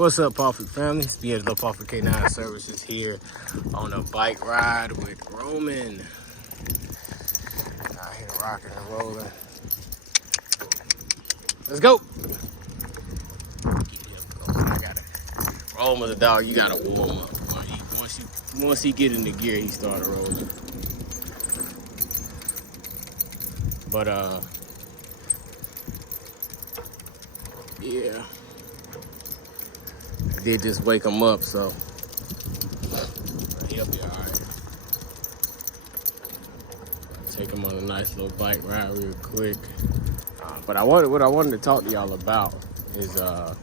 What's up, Pawford family? It's D'Angelo Pawford K9 Services here on a bike ride with Roman. Out here rocking and rolling. Let's go. I gotta roll with the dog. You gotta warm up. Once he get in the gear, he started rolling. But yeah. I did just wake him up, so he'll be all right. Take him on a nice little bike ride real quick. But what I wanted to talk to y'all about is the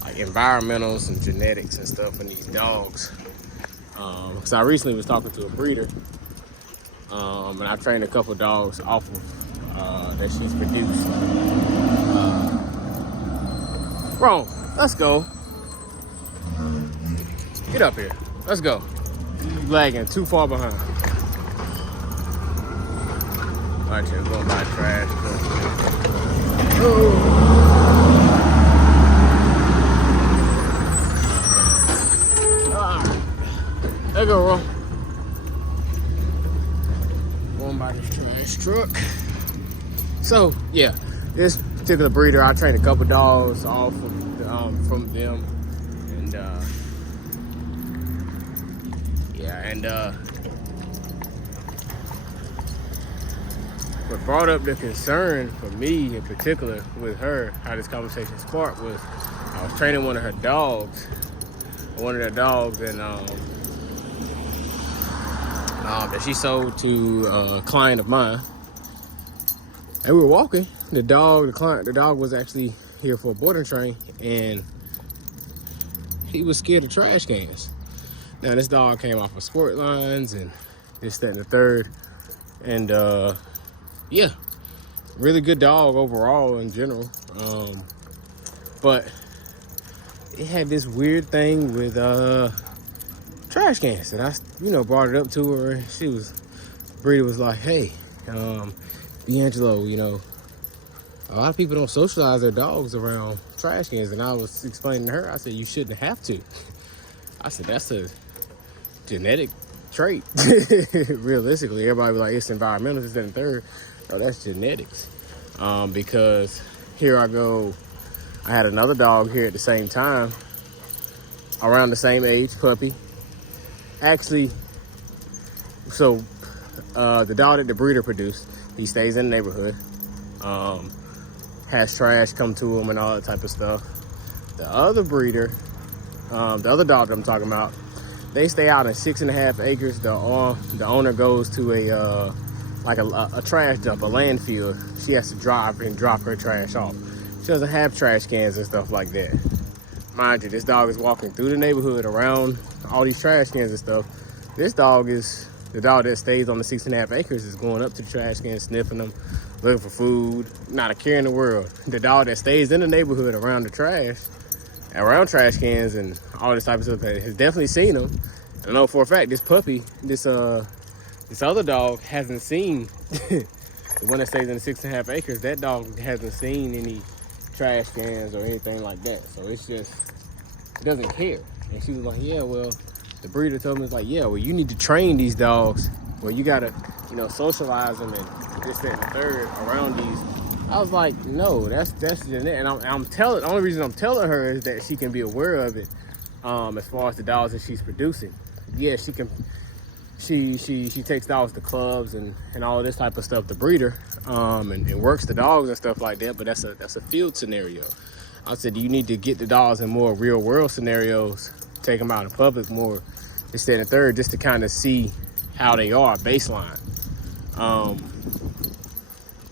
like environmentals and genetics and stuff in these dogs. Because I recently was talking to a breeder, and I trained a couple dogs off of that she's produced. Wrong. Let's go. Get up here. Let's go. You lagging too far behind. Watch it going by trash. Oh. There you go, Ro. Going by this trash truck. So yeah, this particular breeder, I trained a couple dogs off from them, and what brought up the concern for me in particular with her, how this conversation sparked, was I was training one of her dogs, and that she sold to a client of mine. And we were walking. The dog was actually here for a boarding train, and he was scared of trash cans. Now this dog came off of sport lines and this, that, and the third. And yeah, really good dog overall in general. But it had this weird thing with trash cans, and I brought it up to her. Breeder was like, hey, D'Angelo, a lot of people don't socialize their dogs around trash cans. And I was explaining to her, I said, you shouldn't have to. I said, that's a genetic trait. Realistically, everybody was like, it's environmental, this, that, and third. No, that's genetics. Because here I go, I had another dog here at the same time, around the same age, puppy. Actually, so the dog that the breeder produced, he stays in the neighborhood. Has trash come to him and all that type of stuff. The other breeder, the other dog that I'm talking about, they stay out in 6.5 acres. The owner goes to a trash dump, a landfill. She has to drive and drop her trash off. She doesn't have trash cans and stuff like that. Mind you, this dog is walking through the neighborhood around all these trash cans and stuff. This dog is, the dog that stays on the 6.5 acres is going up to the trash cans, sniffing them, looking for food, not a care in the world. The dog that stays in the neighborhood around trash cans and all this type of stuff has definitely seen them. I know for a fact this puppy, this other dog hasn't seen the one that stays in the 6.5 acres. That dog hasn't seen any trash cans or anything like that. So it's just, it doesn't care. And she was like, yeah, well, the breeder told me, it's like, yeah, well, you need to train these dogs. Well, you gotta, socialize them and this, that, and the third around these. I was like, no, that's genetic. And the only reason I'm telling her is that she can be aware of it, as far as the dogs that she's producing. Yeah, she can. She takes dogs to clubs and all this type of stuff, the breeder, and works the dogs and stuff like that. But that's a field scenario. I said, you need to get the dogs in more real world scenarios, take them out in public more, this, that, and the third, just to kind of see how they are baseline.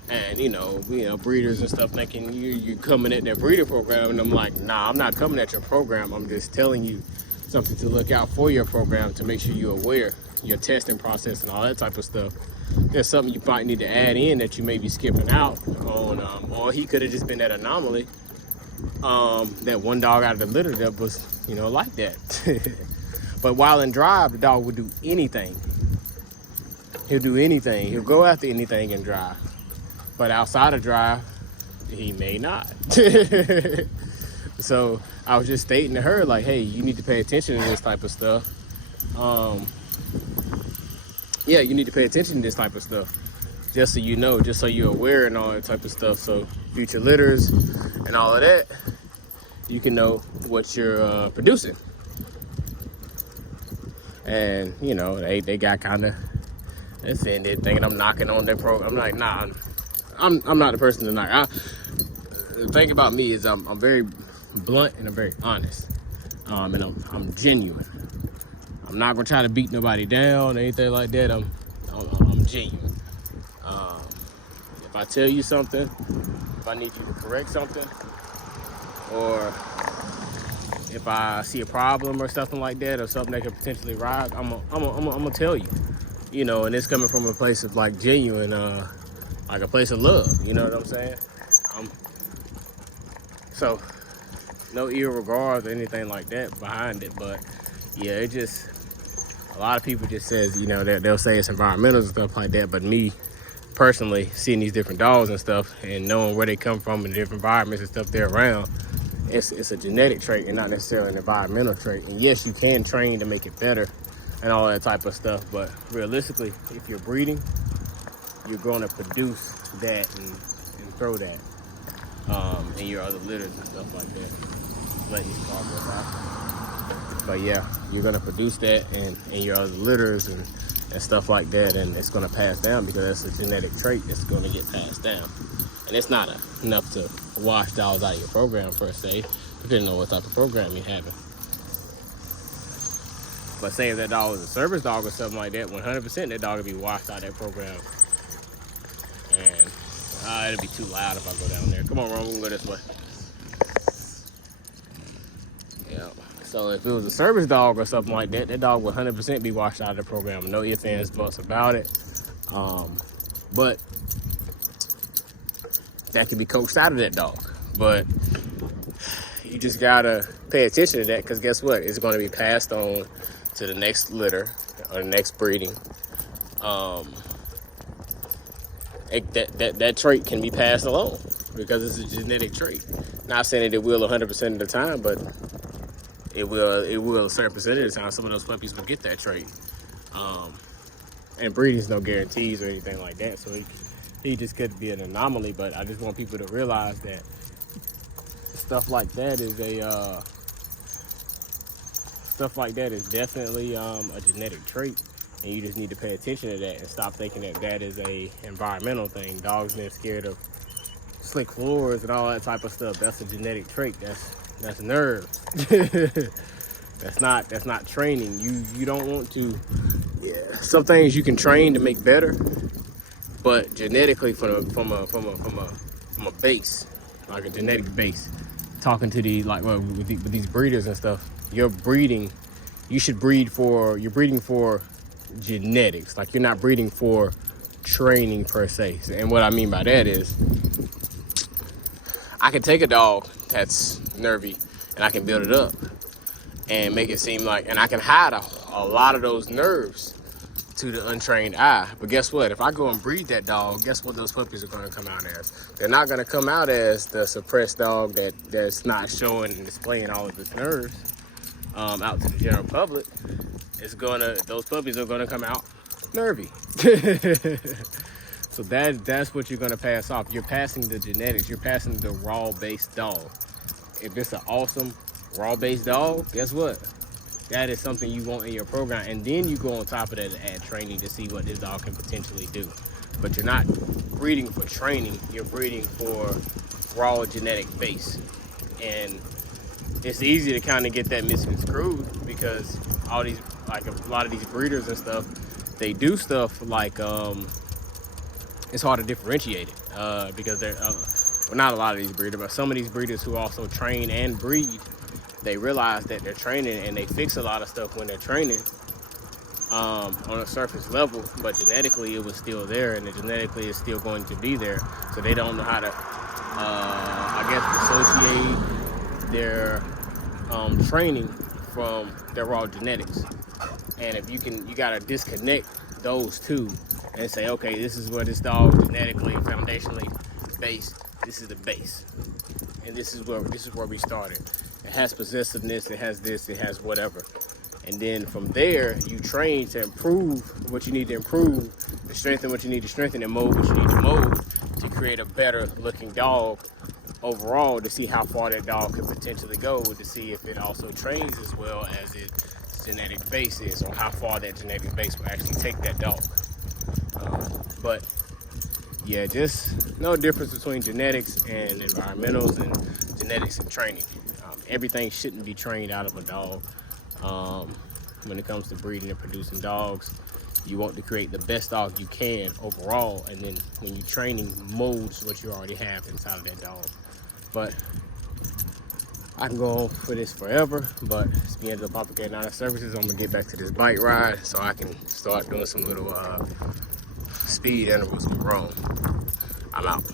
And breeders and stuff thinking you're coming at their breeder program, and I'm like, nah, I'm not coming at your program. I'm just telling you something to look out for your program, to make sure you're aware, your testing process and all that type of stuff. There's something you might need to add in that you may be skipping out on, or he could have just been that anomaly, that one dog out of the litter that was, like that. But while in drive, the dog would do anything. He'll do anything. He'll go after anything in drive. But outside of drive, he may not. So I was just stating to her, like, hey, you need to pay attention to this type of stuff. Yeah, you need to pay attention to this type of stuff, just so you know, just so you're aware and all that type of stuff. So future litters and all of that, you can know what you're producing. And you know, they got kind of offended, thinking I'm knocking on their program. I'm like, nah, I'm not the person to knock. The thing about me is I'm very blunt and I'm very honest, and I'm genuine. I'm not gonna try to beat nobody down or anything like that. I'm genuine. If I tell you something, if I need you to correct something, or if I see a problem or something like that, or something that could potentially rise, I'm gonna tell you. You know, and it's coming from a place of like genuine, like a place of love. You know what I'm saying? So no ill regards or anything like that behind it, but yeah, it just, a lot of people just says, you know, they'll say it's environmental and stuff like that, but me personally seeing these different dogs and stuff and knowing where they come from and the different environments and stuff they're around, it's a genetic trait and not necessarily an environmental trait. And yes, you can train to make it better and all that type of stuff, but realistically, if you're breeding, you're going to produce that and throw that in your other litters and stuff like that. Let these cars go by. But yeah, you're going to produce that in your other litters and stuff like that, and it's going to pass down because that's a genetic trait that's going to get passed down. And it's not enough to wash dogs out of your program per se, depending on what type of program you're having. But say if that dog was a service dog or something like that, 100% that dog would be washed out of that program. And it'll be too loud if I go down there. Come on, Ron, we can go this way. Yeah. So if it was a service dog or something like that, that dog would 100% be washed out of the program. No ifs, ands, buts about it. But that could be coaxed out of that dog. But you just gotta pay attention to that, because guess what? It's going to be passed on to the next litter or the next breeding. That trait can be passed along because it's a genetic trait. Not saying that it will 100% of the time, but it will a certain percentage of the time. Some of those puppies will get that trait. And breeding's no guarantees or anything like that, so he just could be an anomaly. But I just want people to realize that stuff like that is definitely a genetic trait, and you just need to pay attention to that and stop thinking that that is a environmental thing. Dogs being scared of slick floors and all that type of stuff, that's a genetic trait. That's nerves. That's not training. You don't want to. Yeah, some things you can train to make better, but genetically from a base, like a genetic base. Talking to with these breeders and stuff, you're breeding for genetics. Like, you're not breeding for training per se. And what I mean by that is, I can take a dog that's nervy and I can build it up and make it seem like, and I can hide a lot of those nerves to the untrained eye. But guess what? If I go and breed that dog, guess what those puppies are going to come out as? They're not going to come out as the suppressed dog that's not showing and displaying all of its nerves out to the general public. Those puppies are going to come out nervy. So that's what you're going to pass off. You're passing the genetics. You're passing the raw-based dog. If it's an awesome raw-based dog, guess what? That is something you want in your program. And then you go on top of that and add training to see what this dog can potentially do. But you're not breeding for training. You're breeding for raw genetic base. And it's easy to kind of get that misconstrued, because a lot of these breeders and stuff, they do stuff like, it's hard to differentiate it because they're, well, not a lot of these breeders, but some of these breeders who also train and breed, they realize that they're training and they fix a lot of stuff when they're training on a surface level, but genetically it was still there, and genetically it's still going to be there. So they don't know how to, dissociate their training from their raw genetics. And if you gotta disconnect those two and say, okay, this is where this dog genetically, foundationally based. This is the base, and this is where we started. It has possessiveness, it has this, it has whatever. And then from there, you train to improve what you need to improve, to strengthen what you need to strengthen, and mold what you need to mold to create a better looking dog overall, to see how far that dog could potentially go, to see if it also trains as well as its genetic base is, or how far that genetic base will actually take that dog. But yeah, just no difference between genetics and environmentals, and genetics and training. Everything shouldn't be trained out of a dog. When it comes to breeding and producing dogs, you want to create the best dog you can overall, and then when you're training, molds what you already have inside of that dog. But I can go on for this forever, but it's the end of the Papa K9 services. I'm gonna get back to this bike ride so I can start doing some little speed intervals with Rome. I'm out.